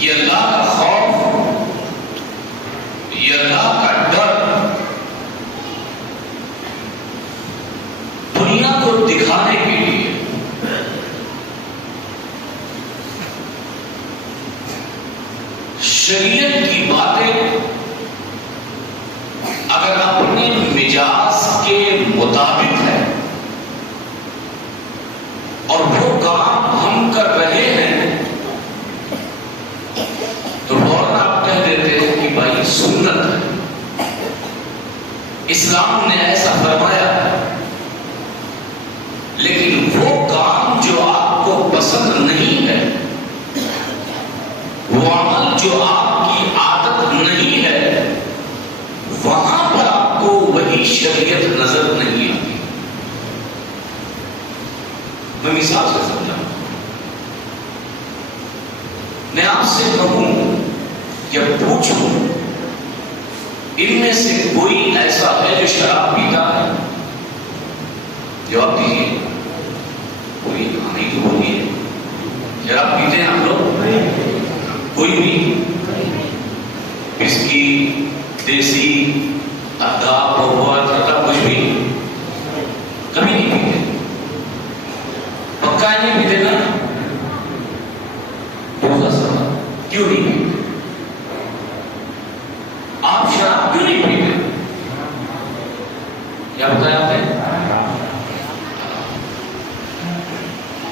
یہ اللہ کا خوف، یہ اللہ کا ڈر دنیا کو دکھانے کے لیے شریعت کی باتیں اگر اپنے مزاج کے مطابق ہے اور وہ کام ہم کر رہے ہیں تو فوراً آپ کہہ دیتے ہیں کہ بھائی سنت ہے، اسلام نے ایسا فرمایا ہے، لیکن وہ کام جو آپ کو پسند نہیں ہے، وہ عمل جو آپ کی عادت نہیں ہے، وہاں پر آپ کو وہی شریعت نظر نہیں آتی۔ میں مثال سے سمجھاؤں، میں آپ سے کہوں یا پوچھوں ان میں سے کوئی ایسا ہے جو شراب پیتا ہے؟ جواب دیجیے، کوئی نہیں تو بولیے، شراب پیتے ہیں آپ لوگ؟ کوئی بھی وسکی، دیسی، ادھا، پہوا، ٹھٹا، کچھ بھی کبھی نہیں پیتے؟ پکا نہیں پیتے نا؟ کیوں نہیں پیتے؟ آپ شراب کیوں نہیں پیتے؟ کیا بتایا آپ نے؟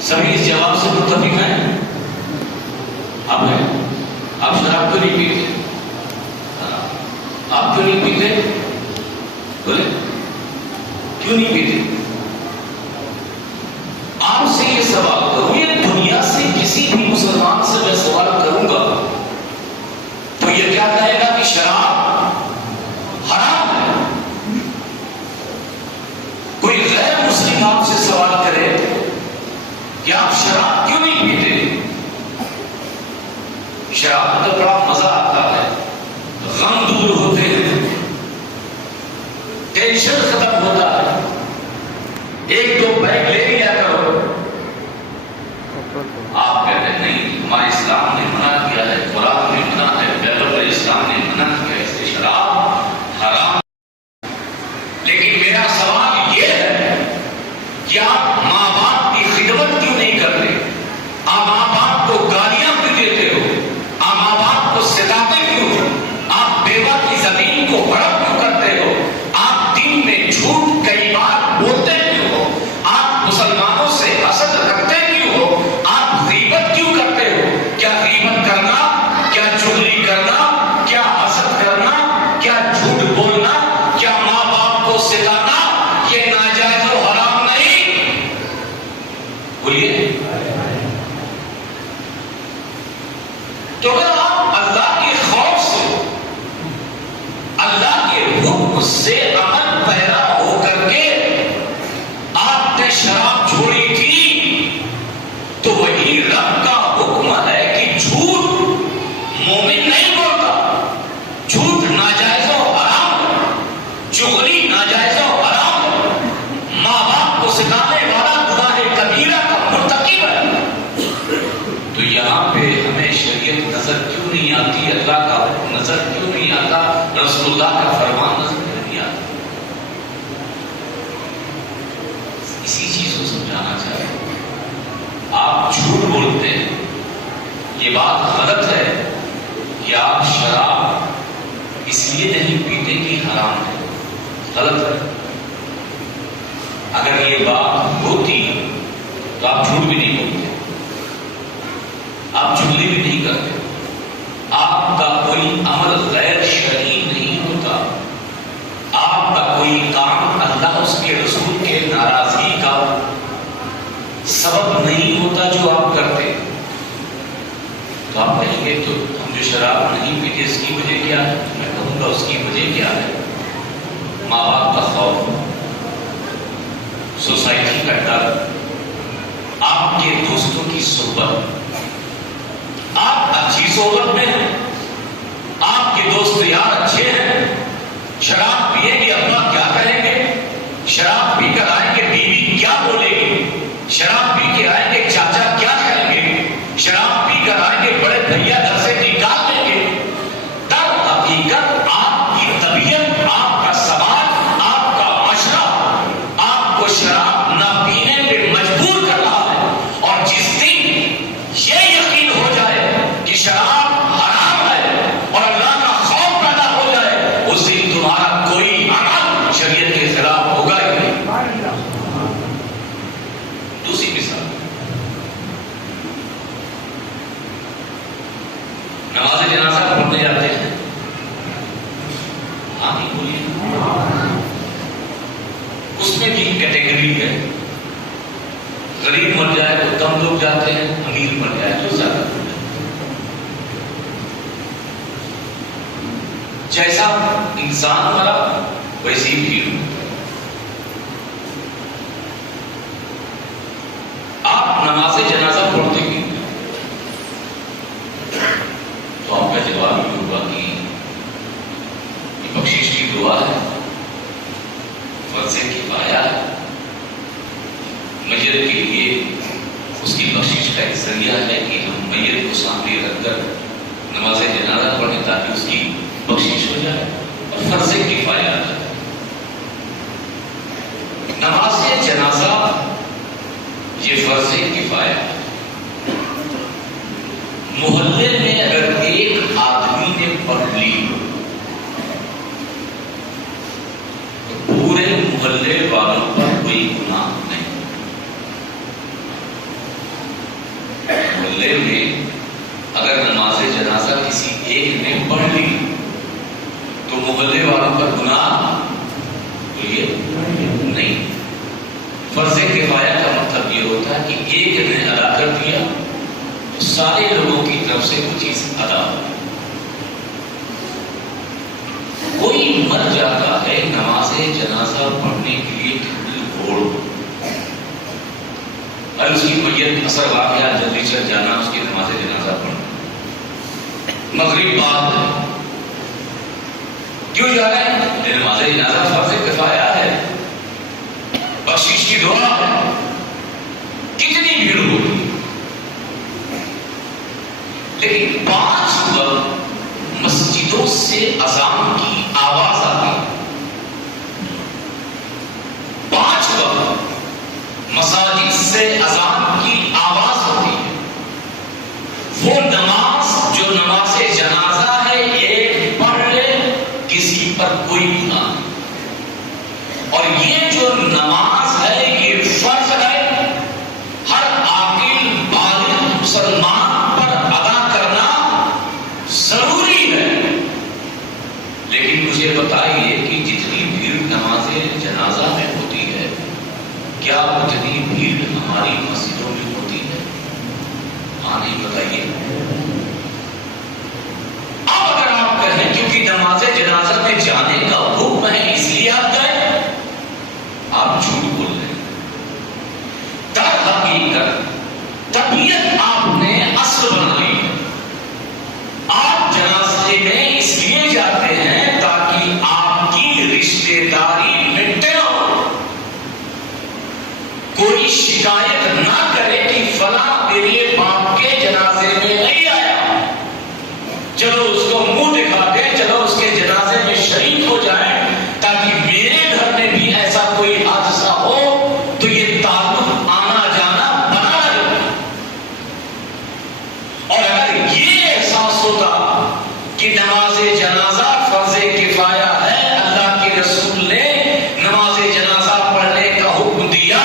سبھی اس جواب سے متفق ہیں؟ آپ شراب کیوں نہیں پیتے؟ آپ کیوں نہیں پیتے؟ بولے کیوں نہیں پیتے؟ آپ سے یہ سوال کروں، یہ دنیا سے کسی بھی مسلمان سے میں سوال کروں گا تو یہ کیا کہے گا کہ شراب حرام ہے؟ کوئی غیر مسلم آپ سے سوال کرے کہ آپ شراب کیوں نہیں پیتے؟ شراب کا بڑا مزہ آتا ہے، غم دور ہوتے ہیں، ٹینشن ختم ہوتا ہے، ایک دو بیگ لے لیا کرو۔ آپ کہتے ہیں نہیں، ہمارے اسلام نے منع کیا ہے، قرآن نے منع ہے، پیغمبر اسلام نے منع کیا ہے، اس سے شراب حرام۔ لیکن میرا سوال یہ ہے کہ آپ ماں باپ کی خدمت کیوں نہیں کرتے؟ آپ ماں باپ کو گالیاں کیوں دیتے ہو؟ آپ ماں باپ کو ستاتے کیوں ہو؟ آپ بیوہ کی زمین کو ہڑپ کیوں کرتے ہو؟ آپ دن میں جھوٹ کئی بار بولتے کیوں ہو؟ آپ مسلمانوں سے حسد رکھتے کیوں ہو؟ آپ غیبت کیوں کرتے ہو؟ کیا غیبت کرنا، کیا چغلی کرنا، کیا حسد کرنا، کیا جھوٹ بولنا، کیا ماں باپ کو ستانا یہ ناجائز و حرام نہیں؟ بولیے۔ تو اگر آپ اللہ کے خوف سے، اللہ کے حکم سے عمل پیرا ہو کر کے آپ نے شراب چھوڑی تھی تو وہی رب کا حکم ہے کہ جھوٹ مومن نہیں بولتا، جھوٹ ناجائز و حرام، چغلی ناجائز و حرام، ماں باپ کو ستانے والا گناہ کبیرہ کا مرتکب ہے۔ تو یہاں پہ ہمیں شریعت نظر کیوں نہیں آتی؟ اللہ کا حکم نظر کیوں نہیں آتا؟ رسول اللہ کا فرمان نظر کیوں نہیں آتا؟ اسی چیز کو سمجھانا چاہیے۔ آپ جھوٹ بولتے ہیں، یہ بات غلط ہے کہ آپ شراب اس لیے نہیں پیتے کہ حرام ہے، غلط ہے۔ اگر یہ بات ہوتی تو آپ جھوٹ بھی نہیں بولتے، آپ چغلی بھی نہیں کرتے، آپ کا کوئی عمل غیر شرعی نہیں ہوتا، آپ کا کوئی کام اللہ اس کے رسول کے ناراضگی کا سبب نہیں ہوتا جو آپ کرتے۔ تو آپ کہیں گے تو ہم جو شراب نہیں پیتے اس کی وجہ کیا ہے؟ میں کہوں گا اس کی وجہ کیا ہے؟ ماں باپ کا خوف، سوسائٹی کا ڈر، آپ کے دوستوں کی صحبت۔ آپ اچھی صحبت میں ہیں، آپ کے دوست یار اچھے ہیں، شراب پیئیں گے ابا کیا کہیں گے، شراب پی کر آئیں گے بیوی کیا بولے گی، شراب پی کے آئیں گے چاچا کیا کہیں گے، شراب پی کر آئیں گے بڑے بھیا گھر سے نماز جنازہ پڑھنے جاتے ہیں؟ ہاں نہیں بولیے. اس میں بھی کیٹیگری ہے. غریب مر جائے تو کم لوگ جاتے ہیں، امیر مر جائے تو زیادہ لوگ جاتے ہیں. جیسا انسان مرا ویسی بھیڑ. آپ نماز جنازہ پڑھتے ہیں تو آپ کا جواب یہ ہوگا کہ یہ بخشش کی دعا ہے، فرض کفایہ ہے. میت کے لیے اس کی بخشش کا ایک ذریعہ ہے کہ ہم میت کو سامنے رکھ کر نماز جنازہ پڑھیں تاکہ اس کی بخشش ہو جائے اور فرض کفایہ ہے. نماز جنازہ یہ فرض کفایہ ہے. محلے میں اگر ایک آدمی نے پڑھ لی تو پورے محلے والوں پر کوئی گناہ نہیں. محلے میں اگر نماز جنازہ کسی ایک نے پڑھ لی تو محلے والوں پر گناہ کوئی نہیں. فرض کفایہ کا مطلب یہ ہوتا ہے کہ ایک نے ادا کر دیا تو سارے لوگوں کی طرف سے وہ چیز ادا ہو. کوئی مر جاتا ہے نماز جنازہ پڑھنے کے لیے گھوڑ اور اس کی میت اثر واقعہ جلدی چل جانا، اس کی نماز جنازہ پڑھنا. مغرب بعد کیوں جا رہے ہیں؟ نماز جنازہ فرض کفایہ ہے، بخشش کی دعا ہے. کتنی بھیڑ ہوگی، لیکن 5 وقت مسجدوں سے اذان کی آواز آتی. 5 وقت مساجد سے اذان کی آواز ہوتی ہے. وہ نماز جو نماز جنازہ ہے، ایک پڑھ لے کسی پر کوئی گناہ نہیں. اور یہ جو نماز ہے یہ فرض ہے، ہر عاقل بالغ مسلمان پر ادا کرنا ضروری ہے. لیکن مجھے بتائیے کہ جتنی بھیڑ نماز جنازہ میں ہوتی ہے، کیا اتنی بھیڑ ہماری مسجدوں میں ہوتی ہے؟ ہاں نہیں بتائیے. اب اگر آپ کہیں کیونکہ نماز جنازہ میں جانے کا حکم ہے اس لیے آپ گئے، آپ جھوٹ بول رہے ہیں. در حقیقت طبیعت آپ نے اصل بنا لی ہے. آپ جنازے میں اس لیے جاتے ہیں تاکہ آپ کی رشتے داری مٹے ہو. کوئی شکایت نہ کرے کہ فلاں میرے باپ کے جنازے میں نہیں آیا، چلو اس کو منہ دکھا دیں، چلو اس کے جنازے میں شریک ہو جائیں تاکہ میرے گھر میں بھی ایسا کوئی حادثہ ہو تو یہ تعلق آنا جانا بنا رہے. اور اگر یہ احساس ہوتا کہ نماز جنازہ فرض کفایہ ہے، اللہ کے رسول نے نماز جنازہ پڑھنے کا حکم دیا،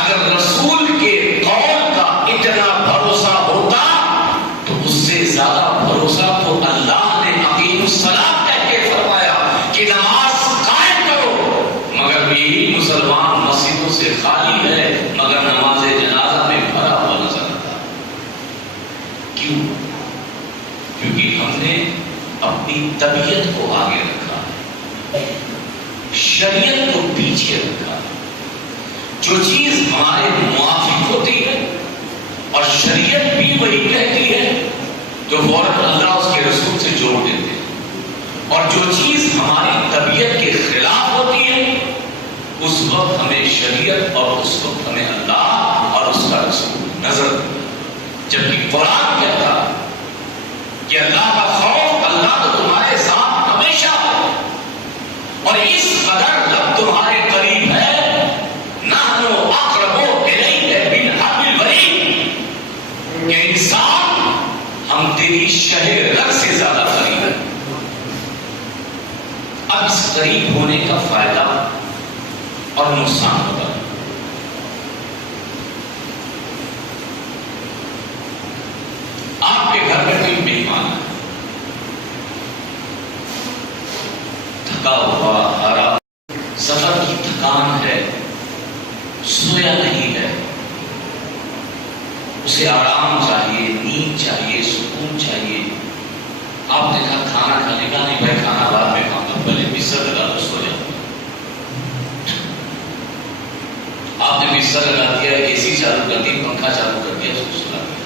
اگر رسول کے قول کا اتنا بھروسہ ہوتا تو اس سے زیادہ بھروسہ تو اللہ نے اقیم الصلاۃ کہہ کے فرمایا کہ نماز قائم کرو. مگر یہی مسلمان مسجدوں سے خالی ہے، مگر نماز جنازہ میں بھرا ہوا نظر آتا. کیوں؟ کیونکہ ہم نے اپنی طبیعت کو آگے رکھا ہے، شریعت کو پیچھے رکھا ہے. جو چیز ہمارے موافق ہوتی ہے اور شریعت بھی وہی کہتی ہے تو فوراً اللہ اس کے رسول سے جوڑ دیتے ہیں. اور جو چیز ہماری طبیعت کے خلاف ہوتی ہے اس وقت ہمیں شریعت اور اس وقت ہمیں اللہ اور اس کا رسول نظر. جبکہ قرآن کہتا کہ اللہ کا خوف، اللہ تو تمہارے ساتھ ہمیشہ ہے اور اس قدر رب تمہارے قریب ہے. نحن اقرب الیہ بالحبل الورید، کہ انسان ہم تیری شہ رگ سے زیادہ قریب ہے. اب اس قریب ہونے کا فائدہ اور نقصان ہوگا. آپ کے گھر میں کوئی مہمان ہے، تھکا ہوا ہارا، سفر کی تھکان ہے، سویا نہیں ہے، اسے آرام چاہیے، نیند چاہیے، سکون چاہیے. آپ نے کہا کھانا کھانے کا، نہیں بھائی کھانا بعد میں کھاؤں گا، پہلے بستر لگا دو سو جاؤں. آپ نے بستر لگا دیا، اے سی چالو کر دی، پنکھا چالو کر دیا، اس کو سلا دیا.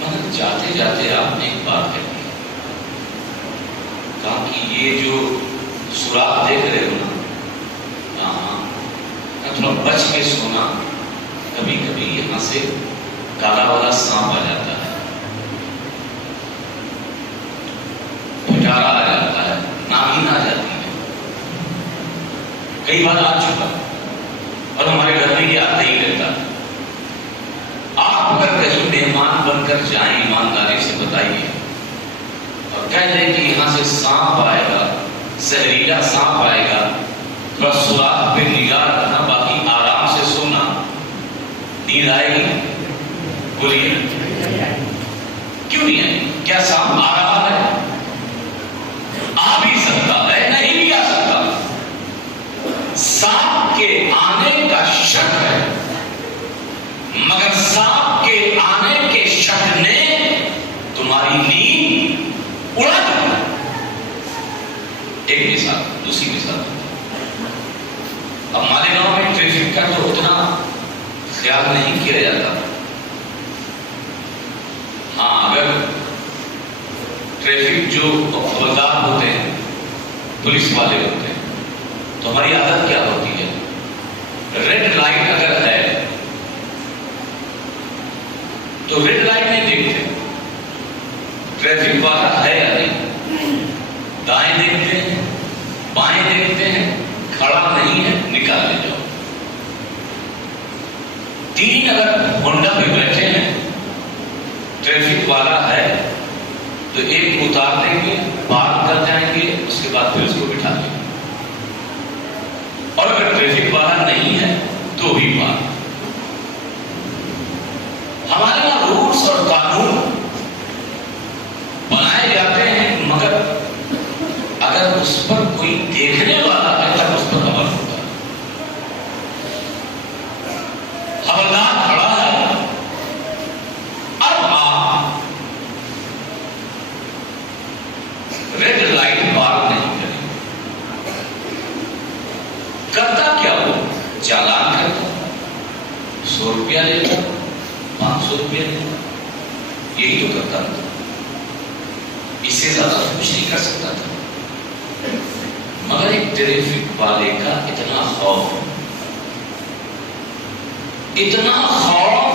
مگر جاتے جاتے آپ نے ایک بات کہی، کہا کہ یہ جو سوراخ دیکھ رہے ہو نا، ہاں تھوڑا بچ کے سونا، کبھی کبھی یہاں سے کالا والا سانپ آ جاتا ہے، پٹارا آ جاتا ہے، ناگن آ جاتی ہے. کئی بار آ چکا اور ہمارے گھر میں یہ آتا ہی رہتا ہے. آپ اگر کہیں مہمان بن کر جائیں، ایمانداری سے بتائیے اور کہہ دیں کہ یہاں سے سانپ آئے گا، زہریلا سانپ آئے گا، تھوڑا سوراخ پہ نگاہ رکھنا، باقی آرام سے سونا، نیند آئے گی؟ بولیے کیوں نہیں آئے؟ کیا سانپ آ رہا ہے؟ آ بھی سکتا ہے، نہیں بھی آ سکتا. سانپ کے آنے کا شک ہے، مگر سانپ کے آنے کے شک نے تمہاری نیند اڑا دی. ایک مثال، دوسری مثال، اب ہمارے گاؤں میں ٹریفک کا تو اتنا خیال نہیں کیا جاتا. ہاں اگر ٹریفک جو خبردار ہوتے ہیں، پولیس والے ہوتے ہیں، تو ہماری عادت کیا ہوتی ہے؟ ریڈ لائٹ اگر ہے تو ریڈ لائٹ نہیں دیکھتے، ٹریفک والا ہے یا نہیں، دائیں دیکھتے ہیں، بائیں دیکھتے ہیں، کھڑا نہیں ہے، نکال لے جاؤ. تین اگر ہونڈا پہ بیٹھے ہیں، ٹریفک والا ہے تو ایک اتار دیں گے، پارک کر جائیں گے، اس کے بعد پھر اس کو بٹھا لیں گے. اور اگر ٹریفک والا نہیں ہے تو بھی پارک. ہمارے یہاں رولس اور قانون بنائے جاتے ہیں، مگر اگر اس پر کوئی دیکھنے والا ہے تب اس پر عمل ہوتا ہے. حوالدار کھڑا ہے، اب آپ ریڈ لائٹ پار نہیں کریں. کرتا کیا ہو؟ چالان کرتا، 100 روپیہ لیتا، 500 روپیہ لیتا، یہی تو کرتا تھا. اس سے زیادہ کچھ نہیں کر سکتا تھا. مگر ایک ٹریفک والے کا اتنا خوف، اتنا خوف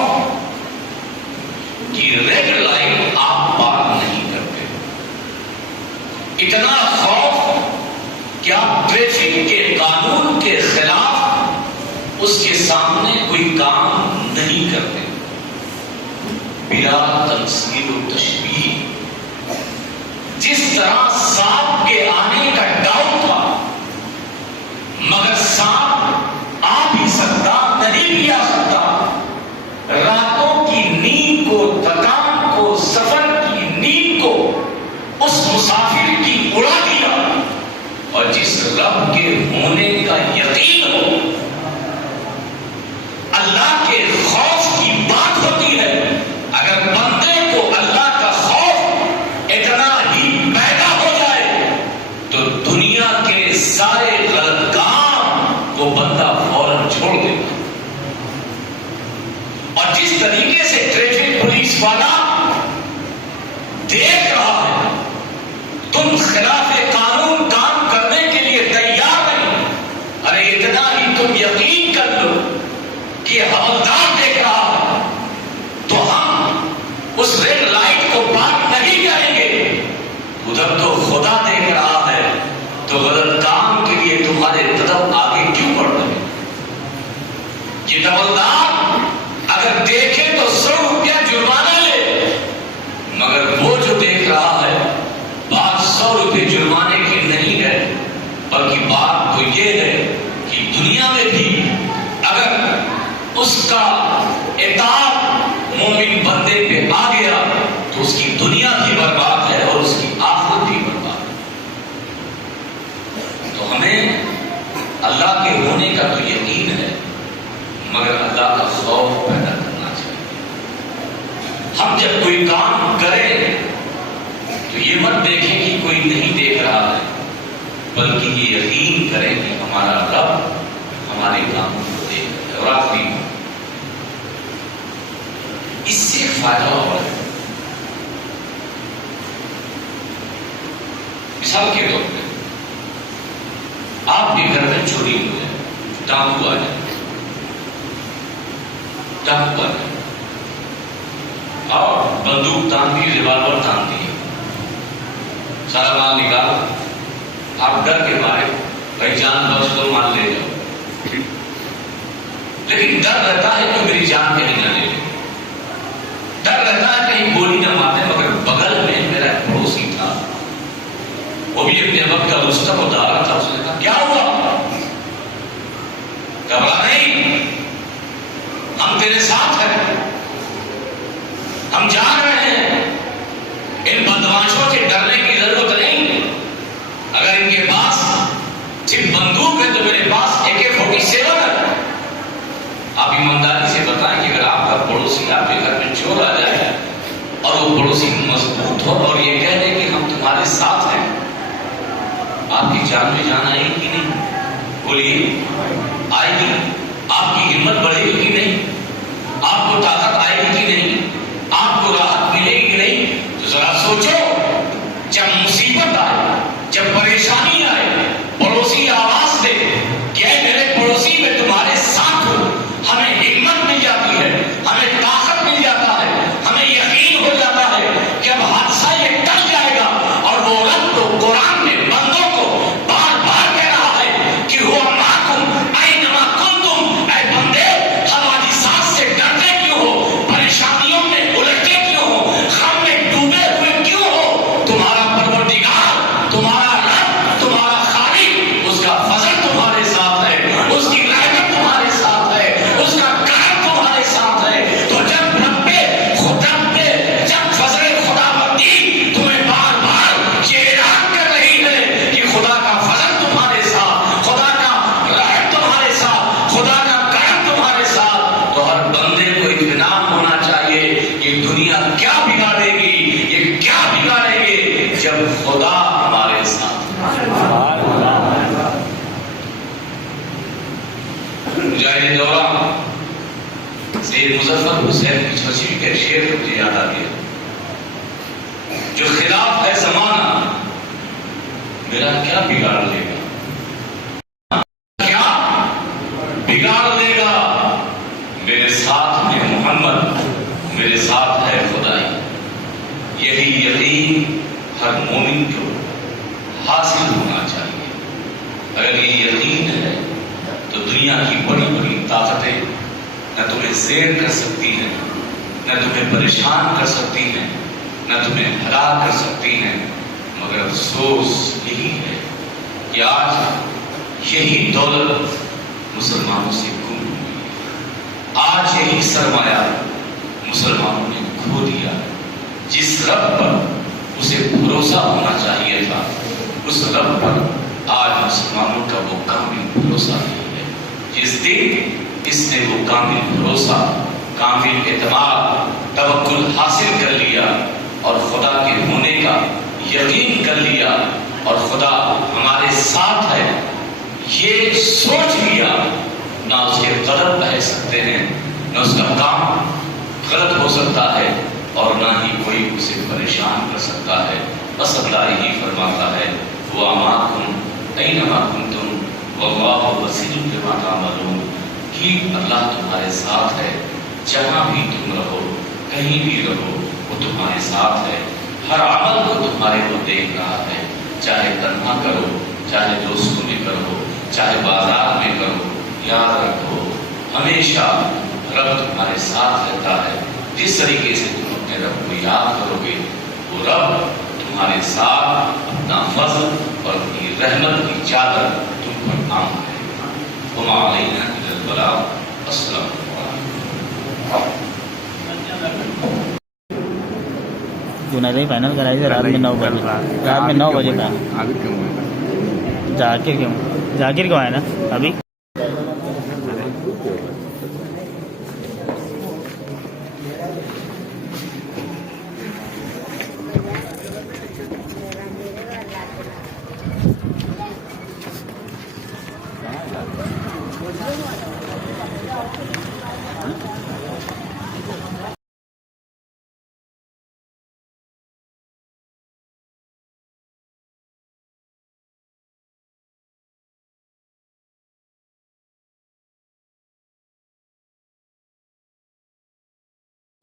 کہ ریڈ لائٹ آپ پار نہیں کرتے، اتنا خوف کہ آپ ٹریفک کے قانون کے خلاف اس کے سامنے کوئی کام نہیں کرتے. بلا تمثیل و تشبیہ، جس طرح سانپ کے آنے کا ڈاؤٹ تھا، مگر سانپ آ بھی سکتا، نہیں بھی آ سکتا. راتوں کی نیند کو، تھکان کو، سفر کی نیند کو اس مسافر کی اڑا دیا. اور جس رب کے ہونے کا یقین ہو، اللہ کے خوف کی بات ہوتی ہے. اگر بندے کو اللہ کا خوف اتنا ہی پیدا ہو جائے تو دنیا کے سارے غلط کام وہ بندہ فوراً چھوڑ دے گا. اور جس طریقے سے ٹریفک پولیس والا دیکھ رہا ہے، تم خلاف قانون کام کرنے کے لیے تیار نہیں، ارے اتنا ہی تم یقین کر لو کہ حوالدار دیکھ رہا ہے تو ہم اس ریڈ لائٹ کو پار نہیں کریں گے. ادھر تو خدا دیکھ رہا ہے، تو غلط کام کے لیے تمہارے قدم آگے کیوں بڑھ رہے ہیں؟ یہ حوالدار اگر دیکھے تو 100 روپیہ جرمانہ لے، مگر وہ جو دیکھ رہا ہے بات 100 روپے جرمانے کی نہیں ہے، بلکہ بات تو یہ ہے کہ دنیا میں بھی اگر اس کا اطاعت مومن بندے پہ آ گیا تو اس کی دنیا بھی برباد ہے اور اس کی آخرت بھی برباد ہے. ہم جب کوئی کام کریں تو یہ مت دیکھیں کہ کوئی نہیں دیکھ رہا ہے، بلکہ یہ یقین کریں کہ ہمارا رب ہمارے کاموں کو دیکھ رہا ہے۔ اور آخری اس سے ایک فائدہ اور ہے، مثال کے طور پہ آپ کے گھر میں چوری ہو جائے، ڈاکو آ جائے، اور بندوق تان دی، ریوالور تان دی، سارا مال نکال، آپ ڈر کے مارے بھائی جان بخش دو، مال لے جاؤ، لیکن ڈر رہتا ہے کہ میری جان کہیں نہ لے لے، ڈر رہتا ہے کہیں گولی نہ مار دے۔ مگر بغل میں میرا ایک پڑوسی تھا، وہ بھی اپنے وقت کا رستم ادارا تھا، اس نے کہا کیا ہوا؟ گھبرا نہیں، ہم تیرے ساتھ ہیں، ہم جان رہے ہیں، ان بدماشوں سے ڈرنے کی ضرورت نہیں، اگر ان کے پاس صرف بندوق ہے تو میرے پاس AK-47 ہے۔ آپ ایمانداری سے بتائیں کہ اگر آپ کا پڑوسی آپ کے گھر میں چور آ جائے اور وہ پڑوسی مضبوط ہو اور یہ کہہ دے کہ ہم تمہارے ساتھ ہیں، آپ کی جان میں جان آئے گی نہیں؟ بولیے، آئے گی؟ آپ کی ہمت بڑھے گی کہ نہیں؟ آپ کو طاقت آئے گی کہ نہیں؟ آپ کو راحت ملے گی کہ نہیں؟ تو ذرا سوچو، جب مصیبت آئے، جب پریشانی آئے، پڑوسی آواز دے کہ اے میرے پڑوسی میں تمہارے ساتھ ہوں، ہمیں ہمت مل جاتی ہے، ہمیں طاقت مل جاتا ہے، ہمیں یقین ہو جاتا ہے کہ اب حادثہ یہ ٹل جائے گا۔ اور وہ رب تو قرآن میں بندوں کو بار بار کہہ رہا ہے کہ هو معکم اینما کنتم، اے بندے ہماری ساتھ سے ڈرتے کیوں ہو، پریشانیوں میں الجھے کیوں ہو، غم میں ڈوبے ہوئے کیوں ہو؟ تمہارا پروردگار، تمہارا رب، تمہارا خالق، اس کا فضل تمہارے ساتھ ہے، اس کی رحمت تمہارے ساتھ ہے، اس کا کرم تمہارے ساتھ ہے۔ تو جب جب فضل خداوندی تمہیں بار بار یہ اعلان کر رہی ہے کہ خدا کا فضل تمہارے ساتھ، خدا کا رحم تمہارے ساتھ، خدا کا کرم تمہارے ساتھ، تو ہر بندے کو اطمینان ہونا چاہیے کہ دنیا کیا بگاڑے گی، یہ کیا بگاڑے گی جب خدا ہمارے ساتھ۔ مجاہد دورہ سید مظفر حسین کی چھوٹی کے شعر مجھے یاد آ گیا، جو خلاف ہے زمانہ میرا کیا بگاڑ لے گا، کیا بگاڑ لے گا، میرے ساتھ ہے محمد، میرے ساتھ ہے خدائی۔ یہی یقین ہر مومن کو حاصل ہونا چاہیے۔ اگر یہ یقین ہے تو دنیا کی بڑی بڑی طاقتیں نہ تمہیں زیر کر سکتی ہیں، نہ تمہیں پریشان کر سکتی ہیں، نہ تمہیں ہلاک کر سکتی ہیں، مگر افسوس یہی ہے کہ آج یہی دولت مسلمانوں سے گم ہوئی ہے، آج یہی سرمایہ مسلمانوں نے کھو دیا۔ جس رب پر اسے بھروسہ ہونا چاہیے تھا، اس رب پر آج مسلمانوں کا وہ کامل بھروسہ نہیں ہے۔ جس دن اس نے وہ کامل بھروسہ، کامل اعتماد، توکل حاصل کر لیا اور خدا کے ہونے کا یقین کر لیا اور خدا ہمارے ساتھ ہے یہ سوچ لیا، نہ اس کے قدم بہہ سکتے ہیں، نہ اس کا کام غلط ہو سکتا ہے، اور نہ ہی کوئی اسے پریشان کر سکتا ہے۔ بس اللہ ہی فرماتا ہے وَأَمَاكُمْ أَيْنَمَا كُنْتُمْ وَاللَّهُ بَصِيرٌ بِمَا تَعْمَلُونَ، کہ اللہ تمہارے ساتھ ہے، جہاں بھی تم رہو، کہیں بھی رہو، وہ تمہارے ساتھ ہے، ہر عمل کو تمہارے کو دیکھ رہا ہے، چاہے تنہا کرو، چاہے دوستوں میں کرو، چاہے بازار میں کرو، یاد رکھو ہمیشہ رب تمہارے ساتھ رہتا ہے۔ جس طریقے سے تم اپنے رب کو یاد کرو گے، وہ رب تمہارے ساتھ اپنا فضل اور اپنی رحمت کی چادر تم پر عام کرے گا۔ وما علینا الا البلاغ۔ السلام علیکم۔ جنید فائنل کرائی تھی رات میں 9 بجے، رات میں 9 بجے کا۔ ذاکر کیوں؟ ذاکر کو ہے نا ابھی